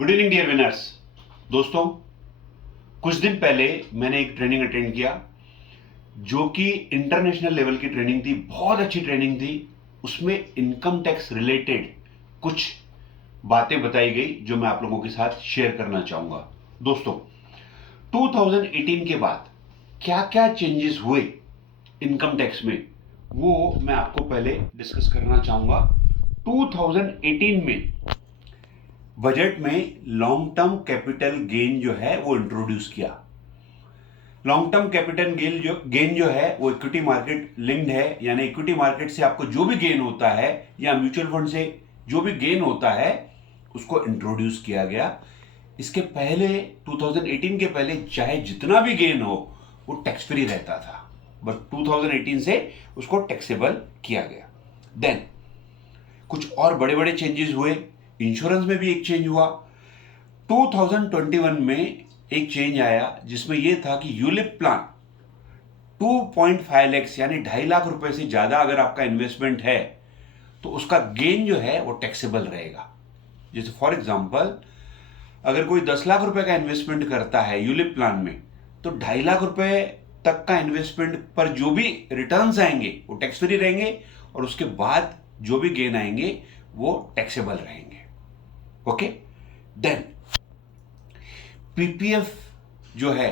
Good evening dear winners. दोस्तों, कुछ दिन पहले मैंने एक ट्रेनिंग अटेंड किया जो कि इंटरनेशनल लेवल की ट्रेनिंग थी। बहुत अच्छी ट्रेनिंग थी। उसमें इनकम टैक्स रिलेटेड कुछ बातें बताई गई जो मैं आप लोगों के साथ शेयर करना चाहूंगा। दोस्तों, 2018 के बाद क्या क्या चेंजेस हुए इनकम टैक्स में, वो मैं आपको पहले डिस्कस करना चाहूंगा। 2018 में बजट में लॉन्ग टर्म कैपिटल गेन जो है वो इंट्रोड्यूस किया। लॉन्ग टर्म कैपिटल गेन जो है वो इक्विटी मार्केट लिंक्ड है, यानी इक्विटी मार्केट से आपको जो भी गेन होता है या म्यूचुअल फंड से जो भी गेन होता है उसको इंट्रोड्यूस किया गया। इसके पहले 2018 के पहले चाहे जितना भी गेन हो वो टैक्स फ्री रहता था, बट 2018 से उसको टैक्सेबल किया गया। देन कुछ और बड़े बड़े चेंजेस हुए। इंश्योरेंस में भी एक चेंज हुआ। 2021 में एक चेंज आया जिसमें यह था कि यूलिप प्लान 2.5 लाख यानी 2.5 लाख रुपए से ज्यादा अगर आपका इन्वेस्टमेंट है तो उसका गेन जो है वो टैक्सेबल रहेगा। जैसे फॉर एग्जांपल, अगर कोई 10 लाख रुपए का इन्वेस्टमेंट करता है यूलिप प्लान में, तो 2.5 लाख रुपए तक का इन्वेस्टमेंट पर जो भी रिटर्न्स आएंगे वो टैक्स फ्री रहेंगे, और उसके बाद जो भी गेन आएंगे वो टैक्सेबल रहेंगे। ओके। देन पीपीएफ जो है,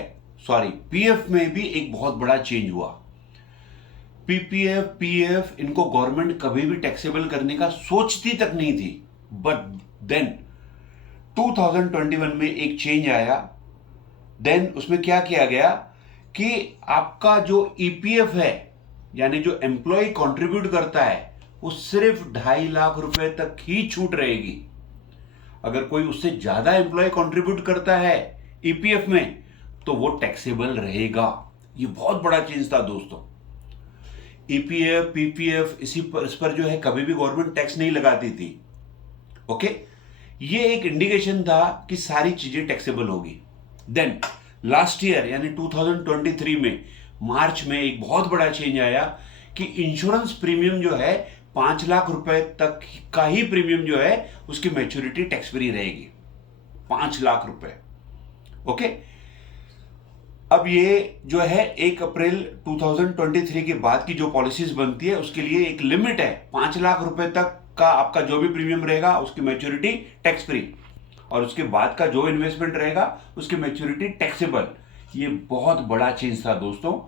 सॉरी, पीएफ में भी एक बहुत बड़ा चेंज हुआ। पीपीएफ, पीएफ इनको गवर्नमेंट कभी भी टैक्सेबल करने का सोचती तक नहीं थी, बट देन 2021 में एक चेंज आया। देन उसमें क्या किया गया कि आपका जो ईपीएफ है, यानी जो एम्प्लॉय कंट्रीब्यूट करता है, वो सिर्फ 2.5 लाख रुपए तक ही छूट रहेगी। अगर कोई उससे ज्यादा एम्प्लॉय कंट्रीब्यूट करता है ईपीएफ में तो वो टैक्सेबल रहेगा। ये बहुत बड़ा चेंज था दोस्तों। ईपीएफ, पीपीएफ इस पर जो है कभी भी गवर्नमेंट टैक्स नहीं लगाती थी। ओके, ये एक इंडिकेशन था कि सारी चीजें टैक्सेबल होगी। देन लास्ट ईयर यानी 2023 में मार्च में एक बहुत बड़ा चेंज आया कि इंश्योरेंस प्रीमियम जो है 5 लाख रुपए तक का ही प्रीमियम जो है उसकी मैच्योरिटी टैक्स फ्री रहेगी। 5 लाख रुपए। ओके। अब ये जो है 1 अप्रैल 2023 के बाद की जो पॉलिसीज बनती है उसके लिए एक लिमिट है। 5 लाख रुपए तक का आपका जो भी प्रीमियम रहेगा उसकी मैच्योरिटी टैक्स फ्री, और उसके बाद का जो इन्वेस्टमेंट रहेगा उसकी मैच्योरिटी टैक्सेबल। ये बहुत बड़ा चेंज था दोस्तों।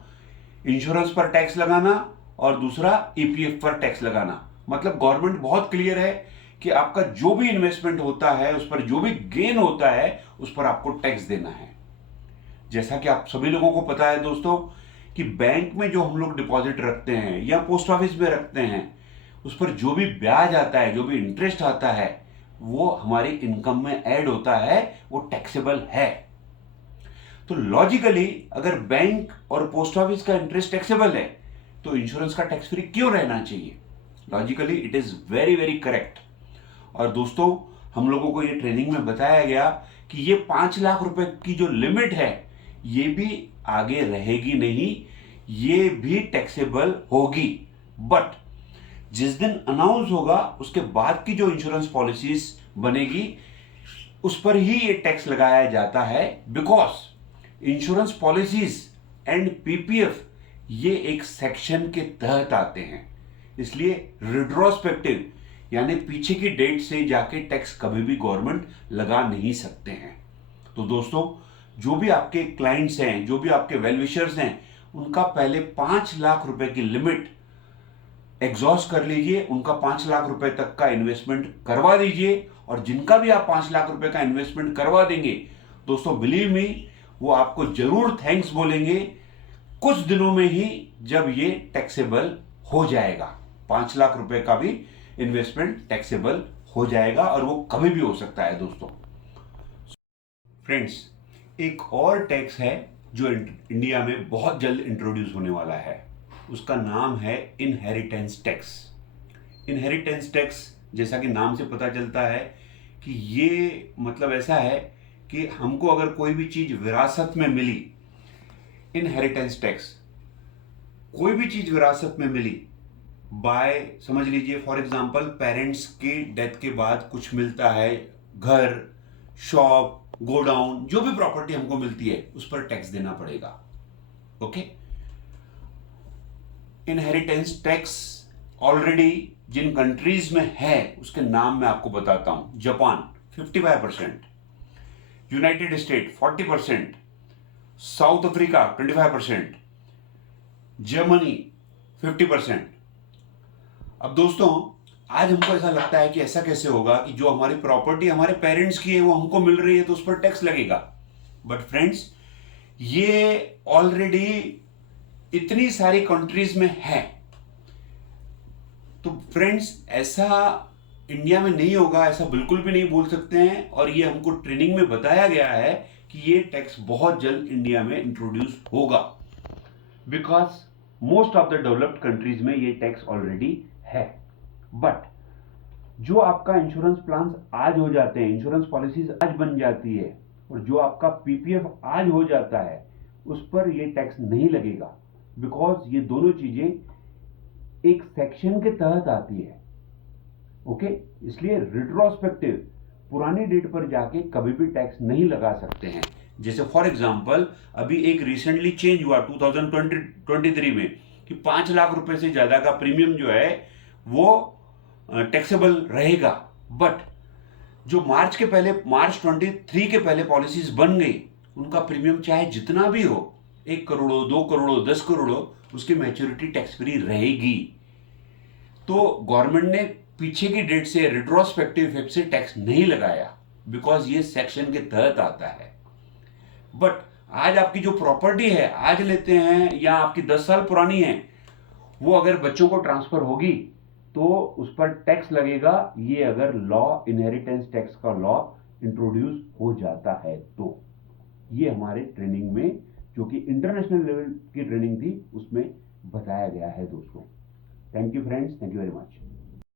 इंश्योरेंस पर टैक्स लगाना और दूसरा ईपीएफ पर टैक्स लगाना। मतलब गवर्नमेंट बहुत क्लियर है कि आपका जो भी इन्वेस्टमेंट होता है उस पर जो भी गेन होता है उस पर आपको टैक्स देना है। जैसा कि आप सभी लोगों को पता है दोस्तों कि बैंक में जो हम लोग डिपॉजिट रखते हैं या पोस्ट ऑफिस में रखते हैं, उस पर जो भी ब्याज आता है, जो भी इंटरेस्ट आता है, वो हमारी इनकम में ऐड होता है, वो टैक्सेबल है। तो लॉजिकली अगर बैंक और पोस्ट ऑफिस का इंटरेस्ट टैक्सेबल है तो इंश्योरेंस का टैक्स फ्री क्यों रहना चाहिए? Logically it is very very correct. और दोस्तों, हम लोगों को ये ट्रेनिंग में बताया गया कि ये 5 लाख रुपए की जो लिमिट है ये भी आगे रहेगी नहीं, ये भी टैक्सेबल होगी। बट जिस दिन अनाउंस होगा उसके बाद की जो इंश्योरेंस पॉलिसीज बनेगी उस पर ही ये टैक्स लगाया जाता है, because insurance policies and PPF ये एक सेक्शन के तहत आते हैं। इसलिए रिट्रोस्पेक्टिव यानी पीछे की डेट से जाके टैक्स कभी भी गवर्नमेंट लगा नहीं सकते हैं। तो दोस्तों, जो भी आपके क्लाइंट्स हैं, जो भी आपके वेल विशर्स हैं, उनका पहले 5 लाख रुपए की लिमिट एग्जॉस्ट कर लीजिए, उनका 5 लाख रुपए तक का इन्वेस्टमेंट करवा दीजिए। और जिनका भी आप 5 लाख रुपए का इन्वेस्टमेंट करवा देंगे दोस्तों, बिलीव मी, वो आपको जरूर थैंक्स बोलेंगे कुछ दिनों में ही, जब ये टैक्सेबल हो जाएगा। 5 लाख रुपए का भी इन्वेस्टमेंट टैक्सेबल हो जाएगा, और वो कभी भी हो सकता है दोस्तों। फ्रेंड्स, एक और टैक्स है जो इंडिया में बहुत जल्द इंट्रोड्यूस होने वाला है। उसका नाम है इनहेरिटेंस टैक्स। इनहेरिटेंस टैक्स, जैसा कि नाम से पता चलता है कि ये मतलब ऐसा है कि हमको अगर कोई भी चीज विरासत में मिली, इनहेरिटेंस टैक्स, कोई भी चीज विरासत में मिली बाय, समझ लीजिए फॉर एग्जांपल पेरेंट्स की डेथ के बाद कुछ मिलता है, घर, शॉप, गोडाउन, जो भी प्रॉपर्टी हमको मिलती है उस पर टैक्स देना पड़ेगा। ओके। इनहेरिटेंस टैक्स ऑलरेडी जिन कंट्रीज में है उसके नाम मैं आपको बताता हूं। Japan 55%, United state 40%, south Africa 25%, Germany 50%। अब दोस्तों, आज हमको ऐसा लगता है कि ऐसा कैसे होगा कि जो हमारी प्रॉपर्टी हमारे पेरेंट्स की है वो हमको मिल रही है तो उस पर टैक्स लगेगा। बट फ्रेंड्स, ये ऑलरेडी इतनी सारी कंट्रीज में है। तो फ्रेंड्स, ऐसा इंडिया में नहीं होगा, ऐसा बिल्कुल भी नहीं बोल सकते हैं। और ये हमको ट्रेनिंग में बताया गया है कि ये टैक्स बहुत जल्द इंडिया में इंट्रोड्यूस होगा, because most of the developed countries में ये टैक्स ऑलरेडी है। बट जो आपका इंश्योरेंस प्लान आज हो जाते हैं, इंश्योरेंस पॉलिसीज आज बन जाती है, और जो आपका पीपीएफ आज हो जाता है, उस पर ये टैक्स नहीं लगेगा, बिकॉज ये दोनों चीजें एक सेक्शन के तहत आती है। ओके। इसलिए रिट्रोस्पेक्टिव पुरानी डेट पर जाके कभी भी टैक्स नहीं लगा सकते हैं। जैसे फॉर एग्जांपल अभी एक रिसेंटली चेंज हुआ 2023 में कि 5 लाख रुपए से ज्यादा का प्रीमियम जो है वो टैक्सेबल रहेगा। बट जो मार्च 23 के पहले पॉलिसीज बन गई, उनका प्रीमियम चाहे जितना भी हो, 1 करोड़ हो, 2 करोड़ हो, 10 करोड़ हो, उसकी मैच्योरिटी टैक्स फ्री रहेगी। तो गवर्नमेंट ने पीछे की डेट से रिट्रोस्पेक्टिव इफेक्ट से टैक्स नहीं लगाया, बिकॉज ये सेक्शन के तहत आता है। बट आज आपकी जो प्रॉपर्टी है आज लेते हैं या आपकी 10 साल पुरानी है, वो अगर बच्चों को ट्रांसफर होगी तो उस पर टैक्स लगेगा। ये अगर लॉ, इनहेरिटेंस टैक्स का लॉ इंट्रोड्यूस हो जाता है तो। ये हमारे ट्रेनिंग में, जो कि इंटरनेशनल लेवल की ट्रेनिंग थी, उसमें बताया गया है दोस्तों। Thank you friends, thank you very much.